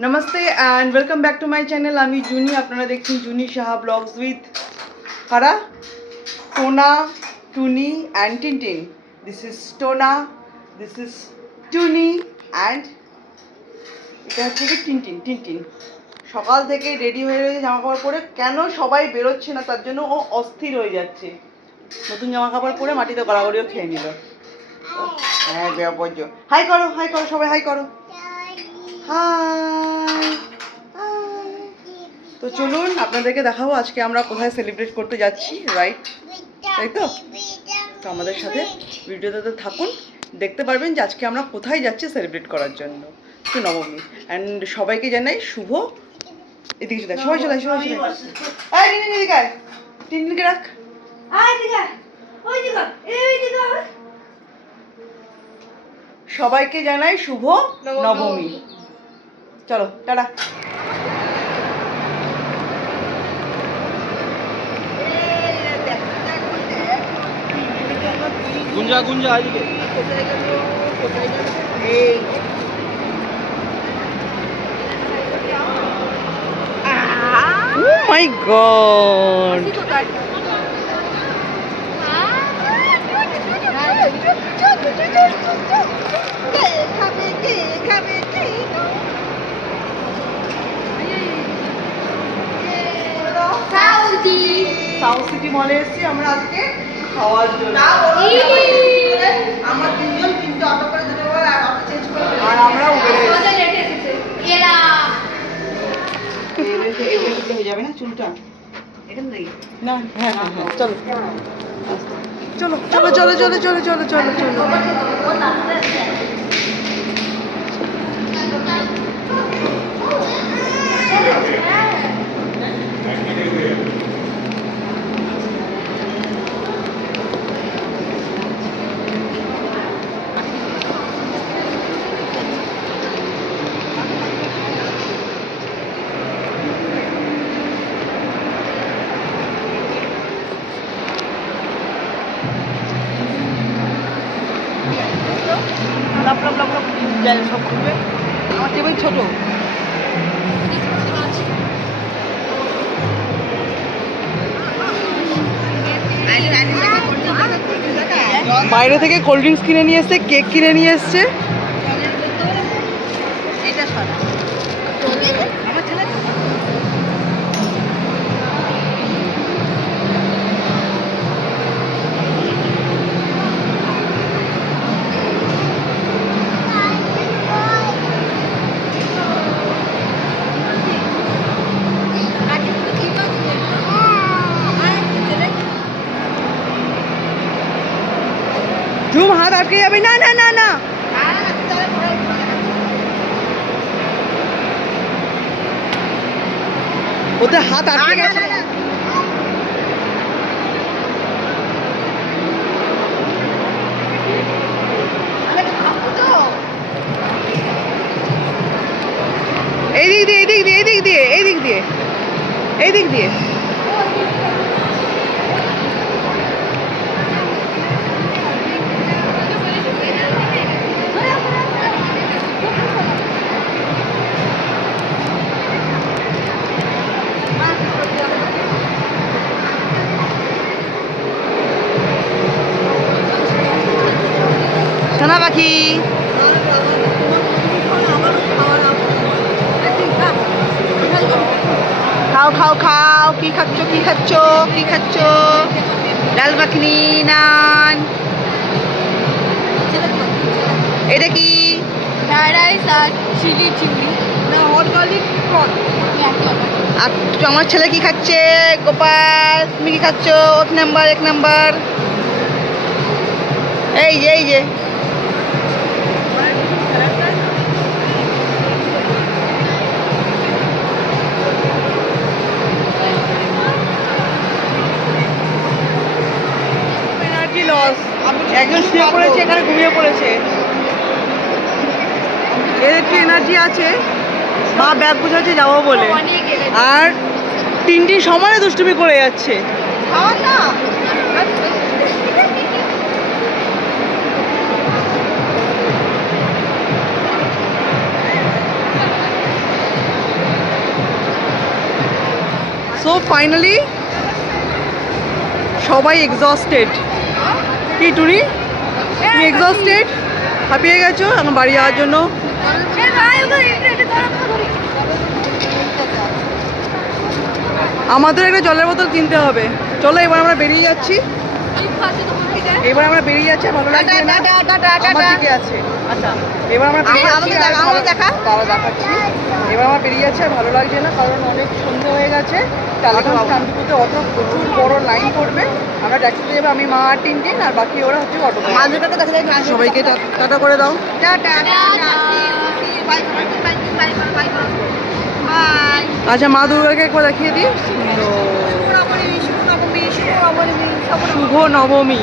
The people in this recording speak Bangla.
नमस्ते and welcome back to my channel आमी जूनी আপনারা দেখছেন জুনি সাহা ব্লগস উইথ কারা Tona Tuni and Tintin this is Tona this is Tuni and এটা হচ্ছে কি টিনটিন টিনটিন সকাল থেকে রেডি হয়ে রয়েছে জামা কাপড় পরে কেন সবাই বেরোচ্ছে না তার জন্য ও অস্থির হয়ে যাচ্ছে নতুন জামা কাপড় পরে মাটিতে গড়াগড়িও খেয়ে নিল হ্যাঁ বেপর্য হাই করো সবাই হাই করো হাই তো চলুন আপনাদেরকে দেখাবো আজকে আমরা কোথায় সেলিব্রেট করতে যাচ্ছি রাইট তাই তো তো আমাদের সাথে ভিডিওতে থাকুন দেখতে পারবেন যে আজকে আমরা কোথায় যাচ্ছি সেলিব্রেট করার জন্য তো নবমী অ্যান্ড সবাইকে জানাই শুভ এদিকে চলে সবাই চলে টিনটিনকে রাখ সবাইকে জানাই শুভ নবমী চলো টাটা গুঞ্জা গুঞ্জা আজকে Oh my god! South city মলে এসেছি আমরা আজকে খাওয়ার জন্য আমার তিনজন কিন্তু অটো করে দুটো অটো চেঞ্জ করে আর আমরা উবেরে হয়ে যাবে না চুলটা এখান থেকে না হ্যাঁ চলো চলো চলো চলো চলো চলো চলো চলো চলো সব খুলবে আমার টেবিল ছোট বাইরে থেকে কোল্ড ড্রিঙ্কস কিনে নিয়ে এসছে কেক কিনে নিয়ে এসছে এটা সারা আমার ছেলে ঝুম হাত আটকে যাবে না না না না ওতে হাত আটকে গেছে এই দিক দিয়ে এই দিক দিয়ে এই দিক দিয়ে এই দিক দিয়ে এই দিক দিয়ে সোনা পাখি খাও খাও খাও কি খাচ্ছ কি খাচ্ছ কি খাচ্ছ ডাল মাখনি নান এটা কি ফ্রাইড রাইস আর চিলি চিংড়ি না হট গার্লিক প্রন আর আমার ছেলে কি খাচ্ছে গোপাল তুমি কি খাচ্ছ এক নাম্বার এই যে এনার্জি লস একজন শুয়ে পড়েছে এখানে ঘুমিয়ে পড়েছে এর একটু এনার্জি আছে মা ব্যাগ গুছাচ্ছে যাবো বলে আর তিনটি সমানে দুষ্টুমি করে যাচ্ছে খাওয়া না সো ফাইনালি সবাই এক্সস্টেড। কি টুনি, তুমি এক্সস্টেড, হাঁপিয়ে গেছো এখন বাড়ি যাওয়ার জন্য? আমাদের একটা জলের বোতল কিনতে হবে। চলো এবার আমরা বেরিয়ে যাচ্ছি। এবার আমরা বেরিয়ে যাচ্ছি, ভালো লাগছে না? আমার দিকে আছে। আচ্ছা এবার আমরা বেরিয়ে যাচ্ছি, আর ভালো- দাঁড়া দেখাচ্ছি। এবার আমার বেরিয়ে যাচ্ছে, আর ভালো লাগছে না কারণ অনেক সন্ধে হয়ে গেছে। টালিগঞ্জ শান্তিপুরতে অটো প্রচুর বড় লাইন করবে। আমরা ট্যাক্সিতে যাবো, আমি মা আর টিনটিন, আর বাকি ওরা হচ্ছে অটো। সবাইকে টাটা করে দাও। আচ্ছা মা দুর্গাকে একবার দেখিয়ে দিই। শুভ নবমী।